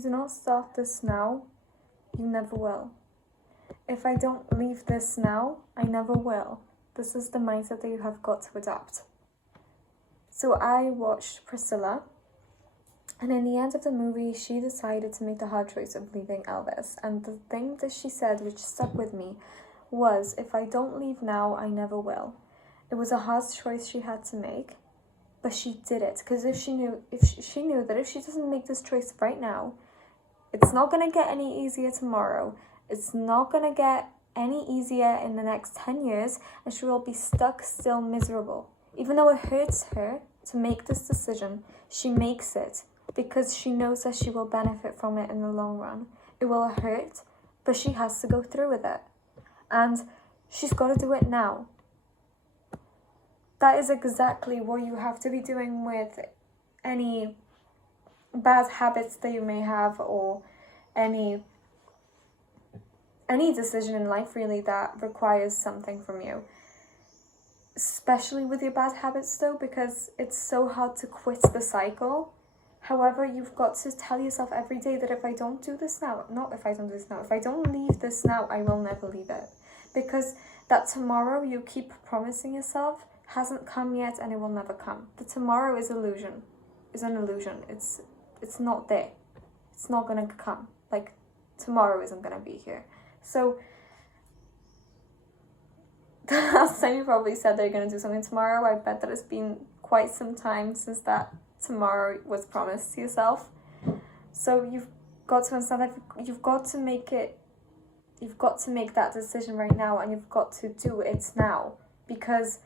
do not start this now, you never will. If I don't leave this now, I never will. This is the mindset that you have got to adapt. So I watched Priscilla, and in the end of the movie, she decided to make the hard choice of leaving Elvis. And the thing that she said, which stuck with me, was, if I don't leave now, I never will. It was a hard choice she had to make, but she did it. Because if she knew that if she doesn't make this choice right now, it's not going to get any easier tomorrow. It's not going to get any easier in the next 10 years, and she will be stuck still miserable. Even though it hurts her to make this decision, she makes it because she knows that she will benefit from it in the long run. It will hurt, but she has to go through with it. And she's got to do it now. That is exactly what you have to be doing with any bad habits that you may have, or any decision in life really that requires something from you. Especially with your bad habits though, because it's so hard to quit the cycle. However, you've got to tell yourself every day that if I don't do this now, if I don't leave this now, I will never leave it. Because that tomorrow you keep promising yourself hasn't come yet, and it will never come. The tomorrow is an illusion. It's not there. It's not gonna come. Like, tomorrow isn't gonna be here. So the last time you probably said that you're gonna do something tomorrow, I bet that it's been quite some time since that tomorrow was promised to yourself. So you've got to understand that you've got to make that decision right now, and you've got to do it now, because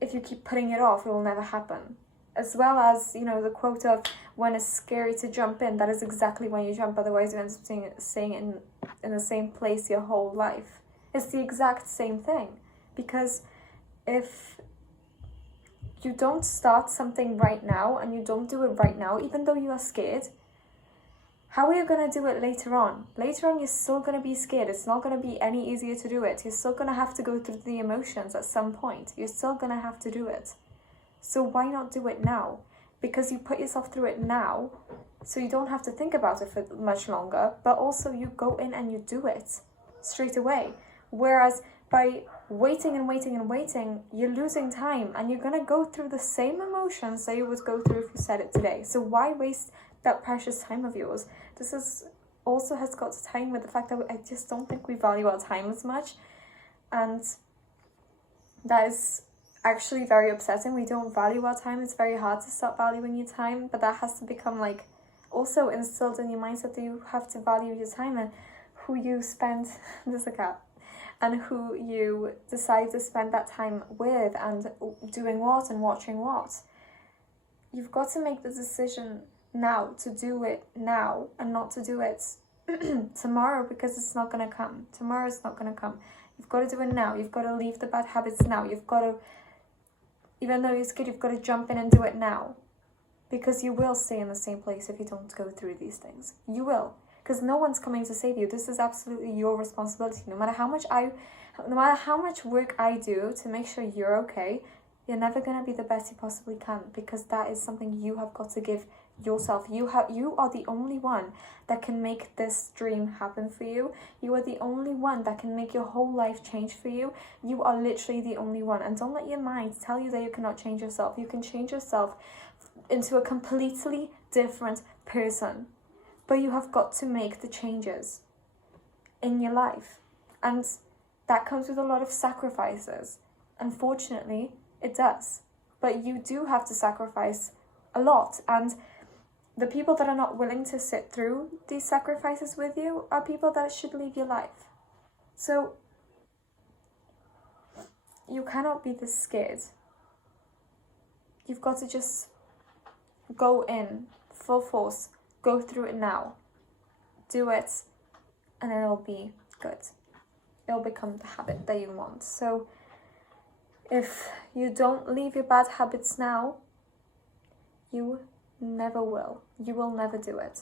if you keep putting it off, it will never happen. As well as, the quote of, when it's scary to jump in, that is exactly when you jump, otherwise you end up staying in the same place your whole life. It's the exact same thing, because if you don't start something right now, and you don't do it right now, even though you are scared, how are you going to do it later on? Later on, you're still going to be scared. It's not going to be any easier to do it. You're still going to have to go through the emotions at some point. You're still going to have to do it. So why not do it now? Because you put yourself through it now, so you don't have to think about it for much longer, but also you go in and you do it straight away. Whereas by waiting and waiting and waiting, you're losing time, and you're going to go through the same emotions that you would go through if you said it today. So why waste that precious time of yours? This also has got to tie in with the fact that I just don't think we value our time as much, and that is actually very upsetting. We don't value our time. It's very hard to start valuing your time, but that has to become also instilled in your mindset that you have to value your time and who you spend there's a cat and who you decide to spend that time with, and doing what and watching what. You've got to make the decision now to do it now, and not to do it tomorrow, because it's not going to come. Tomorrow is not going to come. You've got to do it now. You've got to leave the bad habits now. You've got to, even though you're scared, you've got to jump in and do it now, because you will stay in the same place if you don't go through these things. You will, because no one's coming to save you. This is absolutely your responsibility. No matter how much work I do to make sure you're okay, you're never going to be the best you possibly can, because that is something you have got to give yourself. You are the only one that can make this dream happen for you. You are the only one that can make your whole life change for you. You are literally the only one. And don't let your mind tell you that you cannot change yourself. You can change yourself into a completely different person, but you have got to make the changes in your life, and that comes with a lot of sacrifices. Unfortunately, it does, but you do have to sacrifice a lot, and the people that are not willing to sit through these sacrifices with you are people that should leave your life. So you cannot be this scared. You've got to just go in full force, go through it now, do it, and then it'll be good. It'll become the habit that you want. So if you don't leave your bad habits now, you never will. You will never do it.